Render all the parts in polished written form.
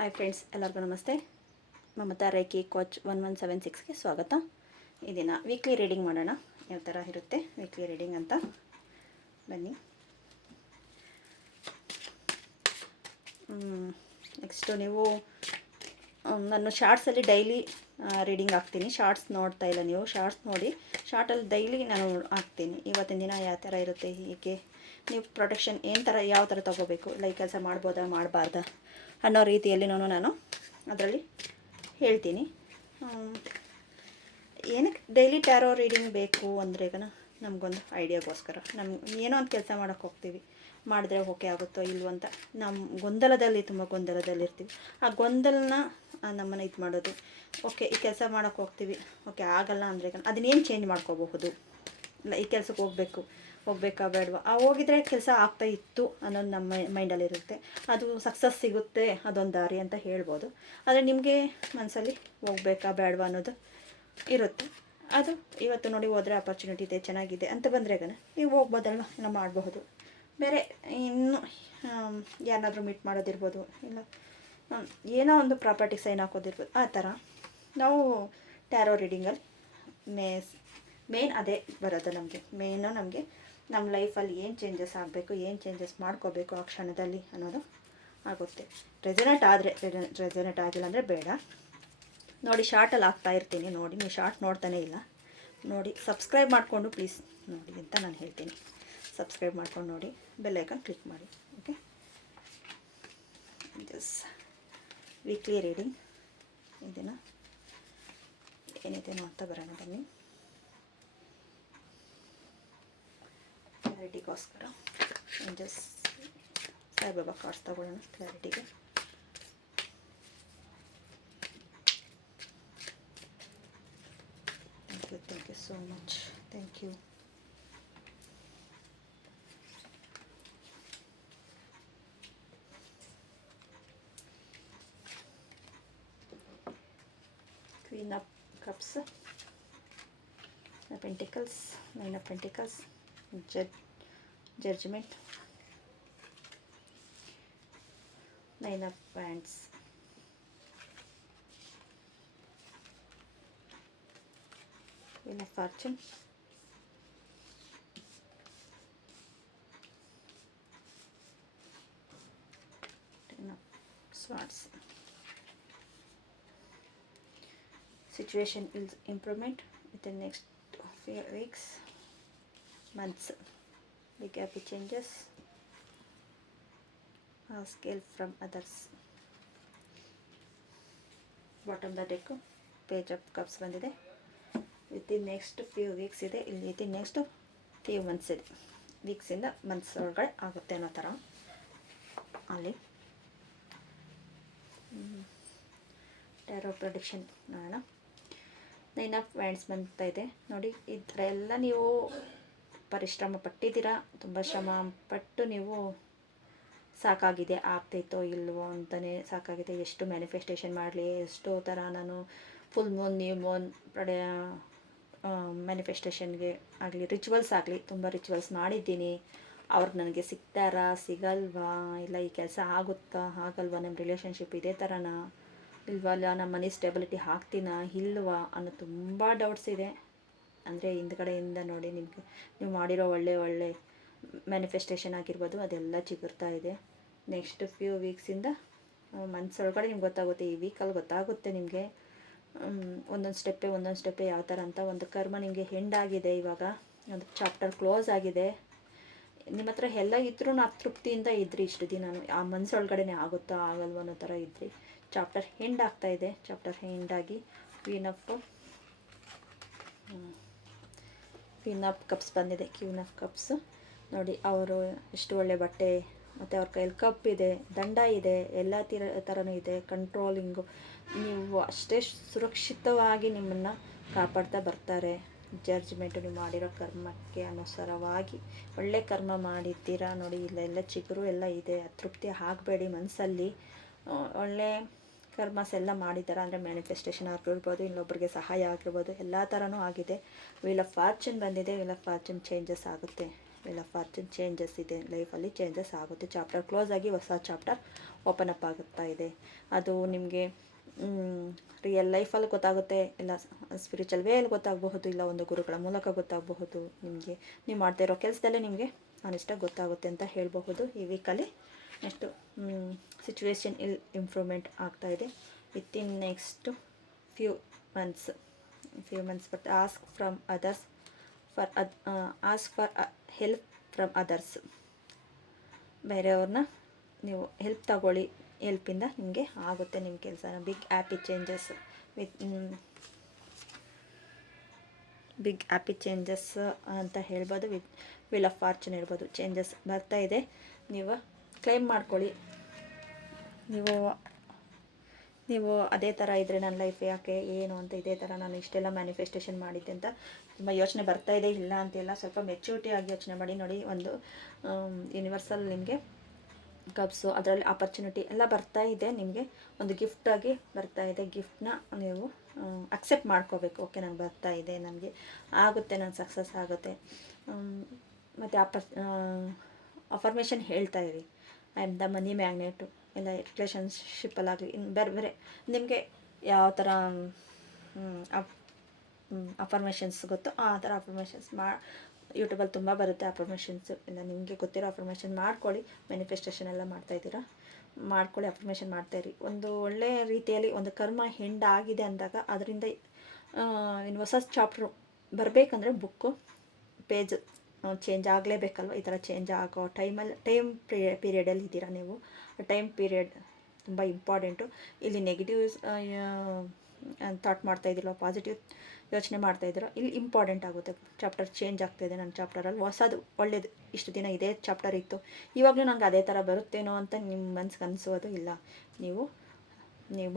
Hi friends, ಎಲ್ಲರಿಗೂ ನಮಸ್ತೆ. Mamata reiki coach 1176ಗೆ ಸ್ವಾಗತ. ಈ ದಿನ ವೀಕ್ಲಿ ರೀಡಿಂಗ್ ಮಾಡೋಣ. ಯಾವ ಥರ ಇರುತ್ತೆ ವೀಕ್ಲಿ ರೀಡಿಂಗ್ ಅಂತ ಬನ್ನಿ. ನೆಕ್ಸ್ಟು ನೀವು ನಾನು ಶಾರ್ಟ್ಸಲ್ಲಿ ಡೈಲಿ ರೀಡಿಂಗ್ ಹಾಕ್ತೀನಿ. ಶಾರ್ಟ್ಸ್ ನೋಡ್ತಾ ಇಲ್ಲ ನೀವು, ಶಾರ್ಟ್ಸ್ ನೋಡಿ. ಶಾರ್ಟಲ್ಲಿ ಡೈಲಿ ನಾನು ಹಾಕ್ತೀನಿ. ಇವತ್ತಿನ ದಿನ ಯಾವ ಥರ ಇರುತ್ತೆ, ಹೀಗೆ ನೀವು ಪ್ರೊಟೆಕ್ಷನ್ ಯಾವ ಥರ ತೊಗೋಬೇಕು, ಲೈಕ್ ಕೆಲಸ ಮಾಡ್ಬೋದಾ ಮಾಡಬಾರ್ದಾ ಅನ್ನೋ ರೀತಿಯಲ್ಲಿ ನಾನು ಅದರಲ್ಲಿ ಹೇಳ್ತೀನಿ. ಏನಕ್ಕೆ ಡೈಲಿ ಟ್ಯಾರೋ ರೀಡಿಂಗ್ ಬೇಕು ಅಂದರೆ ನಮಗೊಂದು ಐಡಿಯಾಗೋಸ್ಕರ. ಏನೋ ಒಂದು ಕೆಲಸ ಮಾಡೋಕ್ಕೆ ಹೋಗ್ತೀವಿ, ಮಾಡಿದ್ರೆ ಓಕೆ ಆಗುತ್ತೋ ಇಲ್ವೋ ಅಂತ ನಮ್ಮ ತುಂಬ ಗೊಂದಲದಲ್ಲಿರ್ತೀವಿ. ಆ ಗೊಂದಲನ ನಮ್ಮನ್ನು ಇದು ಮಾಡೋದು, ಓಕೆ ಈ ಕೆಲಸ ಮಾಡೋಕ್ಕೆ ಹೋಗ್ತೀವಿ, ಓಕೆ ಆಗಲ್ಲ ಅಂದರೆ ಅದನ್ನೇನು ಚೇಂಜ್ ಮಾಡ್ಕೋಬಹುದು. ಇಲ್ಲ ಈ ಕೆಲಸಕ್ಕೆ ಹೋಗಬೇಕಾ ಬೇಡವಾ, ಹೋಗಿದ್ರೆ ಕೆಲಸ ಆಗ್ತಾ ಇತ್ತು ಅನ್ನೋದು ನಮ್ಮ ಮೈಂಡಲ್ಲಿರುತ್ತೆ. ಅದು ಸಕ್ಸಸ್ ಸಿಗುತ್ತೆ, ಅದೊಂದು ದಾರಿ ಅಂತ ಹೇಳ್ಬೋದು. ಆದರೆ ನಿಮಗೆ ಮನಸ್ಸಲ್ಲಿ ಹೋಗಬೇಕಾ ಬೇಡವಾ ಅನ್ನೋದು ಇರುತ್ತೆ. ಅದು ಇವತ್ತು ನೋಡಿ ಹೋದರೆ ಆಪರ್ಚುನಿಟಿ ಇದೆ, ಚೆನ್ನಾಗಿದೆ ಅಂತ ಬಂದರೆ ನೀವು ಹೋಗ್ಬೋದಲ್ವ, ನಾವು ಮಾಡಬಹುದು. ಬೇರೆ ಇನ್ನು ಯಾರನ್ನಾದ್ರೂ ಮೀಟ್ ಮಾಡೋದಿರ್ಬೋದು, ಇಲ್ಲ ಏನೋ ಒಂದು ಪ್ರಾಪರ್ಟಿ ಸೈನ್ ಹಾಕೋದಿರ್ಬೋದು. ಆ ಥರ ನಾವು ಟ್ಯಾರೋ ರೀಡಿಂಗಲ್ಲಿ ಮೇನ್ ಅದೇ ಬರೋದು. ನಮಗೆ ನಮ್ಮ ಲೈಫಲ್ಲಿ ಏನು ಚೇಂಜಸ್ ಆಗಬೇಕು, ಏನು ಚೇಂಜಸ್ ಮಾಡ್ಕೋಬೇಕು ಆ ಕ್ಷಣದಲ್ಲಿ ಅನ್ನೋದು ಆಗುತ್ತೆ. ರೆಸನೇಟ್ ಆಗಿಲ್ಲ ಅಂದರೆ ಬೇಡ. ನೋಡಿ, ಶಾರ್ಟಲ್ಲಿ ಆಗ್ತಾ ಇರ್ತೀನಿ ನೋಡಿ. ನೀವು ಶಾರ್ಟ್ ನೋಡ್ತಾನೇ ಇಲ್ಲ ನೋಡಿ. ಸಬ್ಸ್ಕ್ರೈಬ್ ಮಾಡಿಕೊಂಡು ಪ್ಲೀಸ್ ನೋಡಿ ಅಂತ ನಾನು ಹೇಳ್ತೀನಿ. ಸಬ್ಸ್ಕ್ರೈಬ್ ಮಾಡ್ಕೊಂಡು ನೋಡಿ, ಬೆಲ್ ಐಕಾನ್ ಕ್ಲಿಕ್ ಮಾಡಿ. ಓಕೆ, ಜಸ್ ವೀಕ್ಲಿ ರೀಡಿಂಗ್ ಇದನ್ನು ಏನಿದೆ ನೋಡ್ತಾ ಬರೋಣ ಬನ್ನಿ. ಕ್ಲಾರಿಟಿಗೋಸ್ಕರ ಜಸ್ಟ್ ಸಾಯಿಬಾಬಾ ಕಾರ್ಡ್ಸ್ ತಗೊಳ್ಳೋಣ ಕ್ಲಾರಿಟಿಗೆ. Thank you so much. Thank you. Queen of Cups, Pentacles, Nine of Pentacles, Judgment, Nine of Wands, Wheel of Fortune, Ten of Swords. Situation is improvement within next few weeks, months. Big happy changes. Ask help from others. Bottom the deck, Page of Cups ಬಂದಿದೆ. Within next few weeks ಇದೆ, ಇಲ್ಲಿ within next few months ಇದೆ. ವೀಕ್ಸಿಂದ months ಒಳಗಡೆ ಆಗುತ್ತೆ ಅನ್ನೋ ಥರ ಅಲ್ಲಿ taro prediction ನೋಡೋಣ. ನೈನ್ ಆಫ್ ವ್ಯಾಂಡ್ಸ್ ಬಂತಾ ಇದೆ ನೋಡಿ. ಈ ಥರ ಎಲ್ಲ ನೀವು ಪರಿಶ್ರಮ ಪಟ್ಟಿದ್ದೀರಾ, ತುಂಬ ಶ್ರಮ ಪಟ್ಟು ನೀವು ಸಾಕಾಗಿದೆ, ಆಗ್ತೈತೋ ಇಲ್ವೋ ಅಂತಲೇ ಸಾಕಾಗಿದೆ. ಎಷ್ಟು ಮ್ಯಾನಿಫೆಸ್ಟೇಷನ್ ಮಾಡಲಿ, ಎಷ್ಟೋ ಥರ ನಾನು ಫುಲ್ ಮೂನ್ ನ್ಯೂ ಮೂನ್ ಮ್ಯಾನಿಫೆಸ್ಟೇಷನ್ಗೆ ಆಗಲಿ, ರಿಚುವಲ್ಸ್ ಆಗಲಿ ತುಂಬ ರಿಚುವಲ್ಸ್ ಮಾಡಿದ್ದೀನಿ. ಅವ್ರು ನನಗೆ ಸಿಗ್ತಾರಾ ಸಿಗಲ್ವಾ, ಇಲ್ಲ ಈ ಕೆಲಸ ಆಗುತ್ತಾ ಆಗಲ್ವಾ, ನಮ್ಮ ರಿಲೇಷನ್ಶಿಪ್ ಇದೇ ಥರನಾ ಇಲ್ವಾ, ಇಲ್ಲ ನಮ್ಮ ಮನಿ ಸ್ಟೆಬಿಲಿಟಿ ಹಾಕ್ತೀನಾ ಇಲ್ವಾ ಅನ್ನೋ ತುಂಬ ಡೌಟ್ಸ್ ಇದೆ. ಅಂದರೆ ಹಿಂದ್ಗಡೆಯಿಂದ ನೋಡಿ ನಿಮಗೆ ನೀವು ಮಾಡಿರೋ ಒಳ್ಳೆ ಮ್ಯಾನಿಫೆಸ್ಟೇಷನ್ ಆಗಿರ್ಬೋದು, ಅದೆಲ್ಲ ಚಿಗುರ್ತಾ ಇದೆ. ನೆಕ್ಸ್ಟ್ ಫ್ಯೂ ವೀಕ್ಸಿಂದ ಮಂತ್ಸ್ ಒಳಗಡೆ ನಿಮ್ಗೆ ಗೊತ್ತಾಗುತ್ತೆ. ಈ ವೀಕಲ್ಲಿ ಗೊತ್ತಾಗುತ್ತೆ ನಿಮಗೆ ಒಂದೊಂದು ಸ್ಟೆಪ್ಪೇ ಯಾವ ಥರ ಅಂತ. ಒಂದು ಕರ್ಮ ನಿಮಗೆ ಹೆಂಡಾಗಿದೆ, ಇವಾಗ ಒಂದು ಚಾಪ್ಟರ್ ಕ್ಲೋಸ್ ಆಗಿದೆ. ನಿಮ್ಮ ಹತ್ರ ಎಲ್ಲ ಇದ್ರೂ ಅತೃಪ್ತಿಯಿಂದ ಇದ್ರಿ ಇಷ್ಟು ದಿನ. ಆ ಮನಸ್ಸೊಳಗಡೆ ಆಗುತ್ತಾ ಆಗಲ್ವ ಅನ್ನೋ ಥರ ಇದ್ರಿ. ಚಾಪ್ಟರ್ ಹೆಂಡ್ ಆಗ್ತಾ ಇದೆ. ಚಾಪ್ಟರ್ ಹೆಂಡಾಗಿ ಕ್ವೀನ್ ಆಫ್ ಕಪ್ಸ್ ಬಂದಿದೆ. ಕ್ವೀನ್ ಆಫ್ ಕಪ್ಸ್ ನೋಡಿ, ಅವರು ಎಷ್ಟು ಒಳ್ಳೆ ಬಟ್ಟೆ, ಮತ್ತು ಅವ್ರ ಕೈಯಲ್ಲಿ ಕಪ್ ಇದೆ, ದಂಡ ಇದೆ, ಎಲ್ಲ ಥರನೂ ಇದೆ. ಕಂಟ್ರೋಲಿಂಗು, ನೀವು ಅಷ್ಟೇ ಸುರಕ್ಷಿತವಾಗಿ ನಿಮ್ಮನ್ನು ಕಾಪಾಡ್ತಾ ಬರ್ತಾರೆ. ಜಡ್ಜ್ಮೆಂಟು, ನೀವು ಮಾಡಿರೋ ಕರ್ಮಕ್ಕೆ ಅನುಸಾರವಾಗಿ ಒಳ್ಳೆ ಕರ್ಮ ಮಾಡಿದ್ದೀರಾ ನೋಡಿ. ಇಲ್ಲೆಲ್ಲ ಚಿಗುರು ಎಲ್ಲ ಇದೆ. ಅತೃಪ್ತಿ ಆಗಬೇಡಿ ಮನಸ್ಸಲ್ಲಿ. ಒಳ್ಳೆ ಕರ್ಮಸ್ ಎಲ್ಲ ಮಾಡಿದ್ದಾರೆ. ಅಂದರೆ ಮ್ಯಾನಿಫೆಸ್ಟೇಷನ್ ಆಗಿರ್ಬೋದು, ಇನ್ನೊಬ್ಬರಿಗೆ ಸಹಾಯ ಆಗಿರ್ಬೋದು, ಎಲ್ಲ ಥರನೂ ಆಗಿದೆ. ವೀಲ್ ಆಫ್ ಫಾರ್ಚೂನ್ ಬಂದಿದೆ. ವೀಲ್ ಆಫ್ ಫಾರ್ಚೂನ್ ಚೇಂಜಸ್ ಆಗುತ್ತೆ ವೀಲ್ ಆಫ್ ಫಾರ್ಚೂನ್ ಚೇಂಜಸ್ ಇದೆ ಲೈಫಲ್ಲಿ, ಚೇಂಜಸ್ ಆಗುತ್ತೆ. ಚಾಪ್ಟರ್ ಕ್ಲೋಸ್ ಆಗಿ ಹೊಸ ಚಾಪ್ಟರ್ ಓಪನ್ ಅಪ್ ಆಗುತ್ತಾ ಇದೆ. ಅದು ನಿಮಗೆ ರಿಯಲ್ ಲೈಫಲ್ಲಿ ಗೊತ್ತಾಗುತ್ತೆ, ಇಲ್ಲ ಸ್ಪಿರಿಚುವಲ್ ವೇಯಲ್ಲಿ ಗೊತ್ತಾಗಬಹುದು, ಇಲ್ಲ ಒಂದು ಗುರುಗಳ ಮೂಲಕ ಗೊತ್ತಾಗಬಹುದು. ನಿಮಗೆ ನೀವು ಮಾಡ್ತಾ ಇರೋ ಕೆಲಸದಲ್ಲೇ ನಿಮಗೆ ಆನೆಸ್ಟಾಗಿ ಗೊತ್ತಾಗುತ್ತೆ ಅಂತ ಹೇಳಬಹುದು ಈ ವೀಕಲ್ಲಿ. ನೆಕ್ಸ್ಟು ಸಿಚುವೇಶನ್ ಇಂಪ್ರೂವ್ಮೆಂಟ್ ಆಗ್ತಾಯಿದೆ within next few months but ask from others ask for help from others. ಬೇರೆಯವ್ರನ್ನ ನೀವು ಹೆಲ್ಪ್ ತಗೊಳ್ಳಿ, ಹೆಲ್ಪಿಂದ ನಿಮಗೆ ಆಗುತ್ತೆ ನಿಮ್ಮ ಕೆಲಸ. ಬಿಗ್ ಹ್ಯಾಪಿ ಚೇಂಜಸ್ ಅಂತ ಹೇಳ್ಬೋದು. ವೀಲ್ ಆಫ್ ಫಾರ್ಚೂನ್ ಹೇಳ್ಬೋದು. ಚೇಂಜಸ್ ಬರ್ತಾ ಇದೆ, ನೀವು ಕ್ಲೈಮ್ ಮಾಡ್ಕೊಳ್ಳಿ. ನೀವು ಅದೇ ಥರ ಇದ್ದರೆ ನನ್ನ ಲೈಫ್ ಯಾಕೆ ಏನು ಅಂತ, ಇದೇ ಥರ ನಾನು ಇಷ್ಟೆಲ್ಲ ಮ್ಯಾನಿಫೆಸ್ಟೇಷನ್ ಮಾಡಿದ್ದೆ ಅಂತ ತುಂಬ ಯೋಚನೆ ಬರ್ತಾ ಇದೆ, ಇಲ್ಲ ಅಂತೆಲ್ಲ. ಸ್ವಲ್ಪ ಮೆಚ್ಯೂರಿಟಿ ಆಗಿ ಯೋಚನೆ ಮಾಡಿ ನೋಡಿ. ಒಂದು ಯೂನಿವರ್ಸಲ್ ನಿಮಗೆ ಕಬ್ಸು, ಅದರಲ್ಲಿ ಆಪರ್ಚುನಿಟಿ ಎಲ್ಲ ಬರ್ತಾ ಇದೆ. ನಿಮಗೆ ಒಂದು ಗಿಫ್ಟಾಗಿ ಬರ್ತಾ ಇದೆ. ಗಿಫ್ಟನ್ನ ನೀವು ಅಕ್ಸೆಪ್ಟ್ ಮಾಡ್ಕೋಬೇಕು. ಓಕೆ, ನಂಗೆ ಬರ್ತಾ ಇದೆ, ನನಗೆ ಆಗುತ್ತೆ, ನಾನು ಸಕ್ಸಸ್ ಆಗುತ್ತೆ. ಮತ್ತು ಅಫರ್ಮೇಷನ್ ಹೇಳ್ತಾ ಇರಿ. I am the money magnate, ಇಲ್ಲ ರಿಲೇಷನ್ಶಿಪ್ಪಲ್ಲಾಗಲಿ ಬೇರೆ ಬೇರೆ ನಿಮಗೆ ಯಾವ ಥರ ಅಫರ್ಮೇಷನ್ಸ್ ಗೊತ್ತು ಆ ಥರ ಅಫರ್ಮೇಷನ್ಸ್ ಯೂಟ್ಯೂಬಲ್ಲಿ ತುಂಬ ಬರುತ್ತೆ ಅಫರ್ಮೇಷನ್ಸು. ಇಲ್ಲ ನಿಮಗೆ ಗೊತ್ತಿರೋ ಅಫರ್ಮೇಷನ್ ಮಾಡ್ಕೊಳ್ಳಿ. ಮ್ಯಾನಿಫೆಸ್ಟೇಷನ್ ಎಲ್ಲ ಮಾಡ್ತಾಯಿದ್ದೀರಾ, ಮಾಡ್ಕೊಳ್ಳಿ, ಅಫರ್ಮೇಷನ್ ಮಾಡ್ತಾಯಿರಿ. ಒಂದು ಒಳ್ಳೆಯ ರೀತಿಯಲ್ಲಿ ಒಂದು ಕರ್ಮ ಹೆಂಡ್ ಆಗಿದೆ ಅಂದಾಗ ಅದರಿಂದ ಇನ್ನು ಹೊಸ ಚಾಪ್ಟ್ರು ಬರಬೇಕಂದ್ರೆ ಬುಕ್ಕು ಪೇಜ್ ಚೇಂಜ್ ಆಗಲೇಬೇಕಲ್ವ. ಈ ಥರ ಚೇಂಜ್ ಆಗೋ ಟೈಮ್ ಪೀರಿಯಡಲ್ಲಿ ಇದ್ದೀರಾ ನೀವು. ಟೈಮ್ ಪೀರಿಯಡ್ ತುಂಬ ಇಂಪಾರ್ಟೆಂಟು. ಇಲ್ಲಿ ನೆಗೆಟಿವ್ಸ್ ಥಾಟ್ ಮಾಡ್ತಾಯಿದ್ದಿಲ್ಲ, ಪಾಸಿಟಿವ್ ಯೋಚನೆ ಮಾಡ್ತಾಯಿದ್ದೀರೋ, ಇಲ್ಲಿ ಇಂಪಾರ್ಟೆಂಟ್ ಆಗುತ್ತೆ. ಚಾಪ್ಟರ್ ಚೇಂಜ್ ಆಗ್ತಾಯಿದೆ ನನ್ನ ಚಾಪ್ಟರಲ್ಲಿ, ಹೊಸದು ಒಳ್ಳೇದು. ಇಷ್ಟು ದಿನ ಇದೇ ಚಾಪ್ಟರ್ ಇತ್ತು, ಇವಾಗಲೂ ನನಗೆ ಅದೇ ಥರ ಬರುತ್ತೇನೋ ಅಂತ ನಿಮ್ಮ ಮನ್ಸಿಗೆ ಅನಿಸೋದು ಇಲ್ಲ. ನೀವು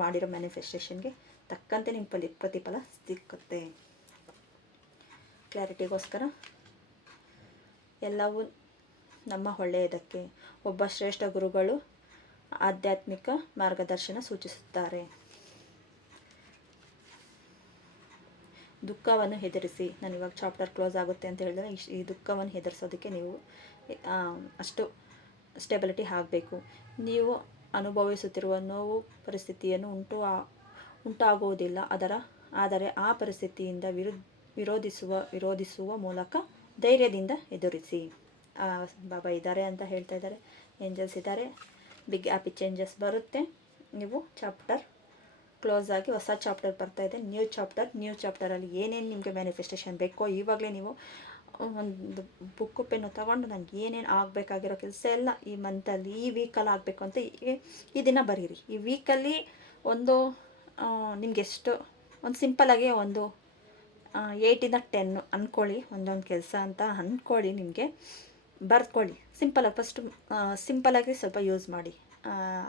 ಮಾಡಿರೋ ಮ್ಯಾನಿಫೆಸ್ಟೇಷನ್ಗೆ ತಕ್ಕಂತೆ ನಿಮ್ಮ ಪ್ರತಿಫಲ ಸಿಕ್ಕುತ್ತೆ. ಕ್ಲಾರಿಟಿಗೋಸ್ಕರ ಎಲ್ಲವೂ ನಮ್ಮ ಒಳ್ಳೆಯದಕ್ಕೆ. ಒಬ್ಬ ಶ್ರೇಷ್ಠ ಗುರುಗಳು ಆಧ್ಯಾತ್ಮಿಕ ಮಾರ್ಗದರ್ಶನ ಸೂಚಿಸುತ್ತಾರೆ. ದುಃಖವನ್ನು ಹೆದರಿಸಿ. ನಾನು ಇವಾಗ ಚಾಪ್ಟರ್ ಕ್ಲೋಸ್ ಆಗುತ್ತೆ ಅಂತ ಹೇಳಿದ್ರೆ ಈ ದುಃಖವನ್ನು ಹೆದರಿಸೋದಕ್ಕೆ ನೀವು ಅಷ್ಟು ಸ್ಟೆಬಿಲಿಟಿ ಆಗಬೇಕು. ನೀವು ಅನುಭವಿಸುತ್ತಿರುವ ನೋವು ಪರಿಸ್ಥಿತಿಯನ್ನು ಉಂಟಾಗುವುದಿಲ್ಲ, ಆದರೆ ಆ ಪರಿಸ್ಥಿತಿಯಿಂದ ವಿರೋಧಿಸುವ ಮೂಲಕ ಧೈರ್ಯದಿಂದ ಎದುರಿಸಿ. ಬಾಬಾ ಇದ್ದಾರೆ ಅಂತ ಹೇಳ್ತಾ ಇದ್ದಾರೆ, ಏಂಜಲ್ಸ್ ಇದ್ದಾರೆ. ಬಿಗ್ ಹ್ಯಾಪಿ ಚೇಂಜಸ್ ಬರುತ್ತೆ. ನೀವು ಚಾಪ್ಟರ್ ಕ್ಲೋಸ್ ಆಗಿ ಹೊಸ ಚಾಪ್ಟರ್ ಬರ್ತಾಯಿದೆ, ನ್ಯೂ ಚಾಪ್ಟರಲ್ಲಿ ಏನೇನು ನಿಮಗೆ ಮ್ಯಾನಿಫೆಸ್ಟೇಷನ್ ಬೇಕೋ ಇವಾಗಲೇ ನೀವು ಒಂದು ಬುಕ್ಕು ಪೆನ್ನು ತೊಗೊಂಡು ನನಗೆ ಏನೇನು ಆಗಬೇಕಾಗಿರೋ ಕೆಲಸ ಎಲ್ಲ ಈ ಮಂತಲ್ಲಿ ಈ ವೀಕಲ್ಲಿ ಆಗಬೇಕು ಅಂತ ಈ ದಿನ ಬರೀರಿ. ಈ ವೀಕಲ್ಲಿ ಒಂದು ನಿಮ್ಗೆ ಎಷ್ಟು ಒಂದು ಸಿಂಪಲಾಗಿ ಒಂದು 8ಇಂದ 10 ಅಂದ್ಕೊಳ್ಳಿ, ಒಂದೊಂದು ಕೆಲಸ ಅಂತ ಅಂದ್ಕೊಳ್ಳಿ. ನಿಮಗೆ ಬರ್ಕೊಳ್ಳಿ ಸಿಂಪಲಾಗಿ. ಫಸ್ಟು ಸಿಂಪಲಾಗಿ ಸ್ವಲ್ಪ ಯೂಸ್ ಮಾಡಿ.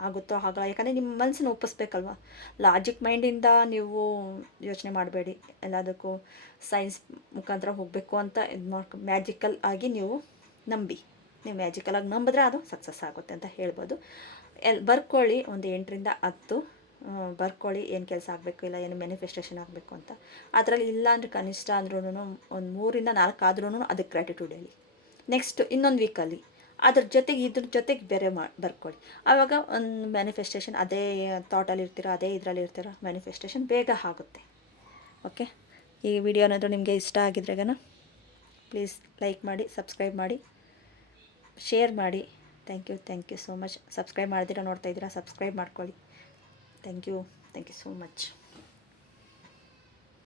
ಆಗುತ್ತೋ ಆಗಲ್ಲ, ಯಾಕಂದರೆ ನಿಮ್ಮ ಮನಸ್ಸನ್ನು ಒಪ್ಪಿಸ್ಬೇಕಲ್ವ. ಲಾಜಿಕ್ ಮೈಂಡಿಂದ ನೀವು ಯೋಚನೆ ಮಾಡಬೇಡಿ. ಎಲ್ಲದಕ್ಕೂ ಸೈನ್ಸ್ ಮುಖಾಂತರ ಹೋಗಬೇಕು ಅಂತ ಮ್ಯಾಜಿಕಲ್ ಆಗಿ ನೀವು ನಂಬಿ. ನೀವು ಮ್ಯಾಜಿಕಲಾಗಿ ನಂಬಿದ್ರೆ ಅದು ಸಕ್ಸಸ್ ಆಗುತ್ತೆ ಅಂತ ಹೇಳ್ಬೋದು. ಬರ್ಕೊಳ್ಳಿ, ಒಂದು 8ರಿಂದ 10 ಬರ್ಕೊಳ್ಳಿ. ಏನು ಕೆಲಸ ಆಗಬೇಕು, ಇಲ್ಲ ಏನು ಮ್ಯಾನಿಫೆಸ್ಟೇಷನ್ ಆಗಬೇಕು ಅಂತ. ಅದರಲ್ಲಿ ಇಲ್ಲ ಅಂದರೆ ಕನಿಷ್ಠ ಅಂದ್ರೂ ಒಂದು 3ರಿಂದ 4 ಆದ್ರೂ ಅದಕ್ಕೆ ಗ್ರ್ಯಾಟಿಟ್ಯೂಡ್ ಹೇಳಿ. ನೆಕ್ಸ್ಟ್ ಇನ್ನೊಂದು ವೀಕಲ್ಲಿ ಇದ್ರ ಜೊತೆಗೆ ಬೇರೆ ಬರ್ಕೊಳ್ಳಿ. ಆವಾಗ ಒಂದು ಮ್ಯಾನಿಫೆಸ್ಟೇಷನ್ ಅದೇ ಥಾಟಲ್ಲಿ ಇರ್ತೀರ, ಅದೇ ಇದರಲ್ಲಿ ಇರ್ತೀರ, ಮ್ಯಾನಿಫೆಸ್ಟೇಷನ್ ಬೇಗ ಆಗುತ್ತೆ. ಓಕೆ, ಈ ವಿಡಿಯೋ ಏನಾದರೂ ನಿಮಗೆ ಇಷ್ಟ ಆಗಿದ್ರೆಗನ ಪ್ಲೀಸ್ ಲೈಕ್ ಮಾಡಿ, ಸಬ್ಸ್ಕ್ರೈಬ್ ಮಾಡಿ, ಶೇರ್ ಮಾಡಿ. Thank you so much. Subscribe ಮಾಡ್ದಿರ ನೋಡ್ತಾ ಇದ್ದೀರಾ, ಸಬ್ಸ್ಕ್ರೈಬ್ ಮಾಡ್ಕೊಳ್ಳಿ. Thank you so much.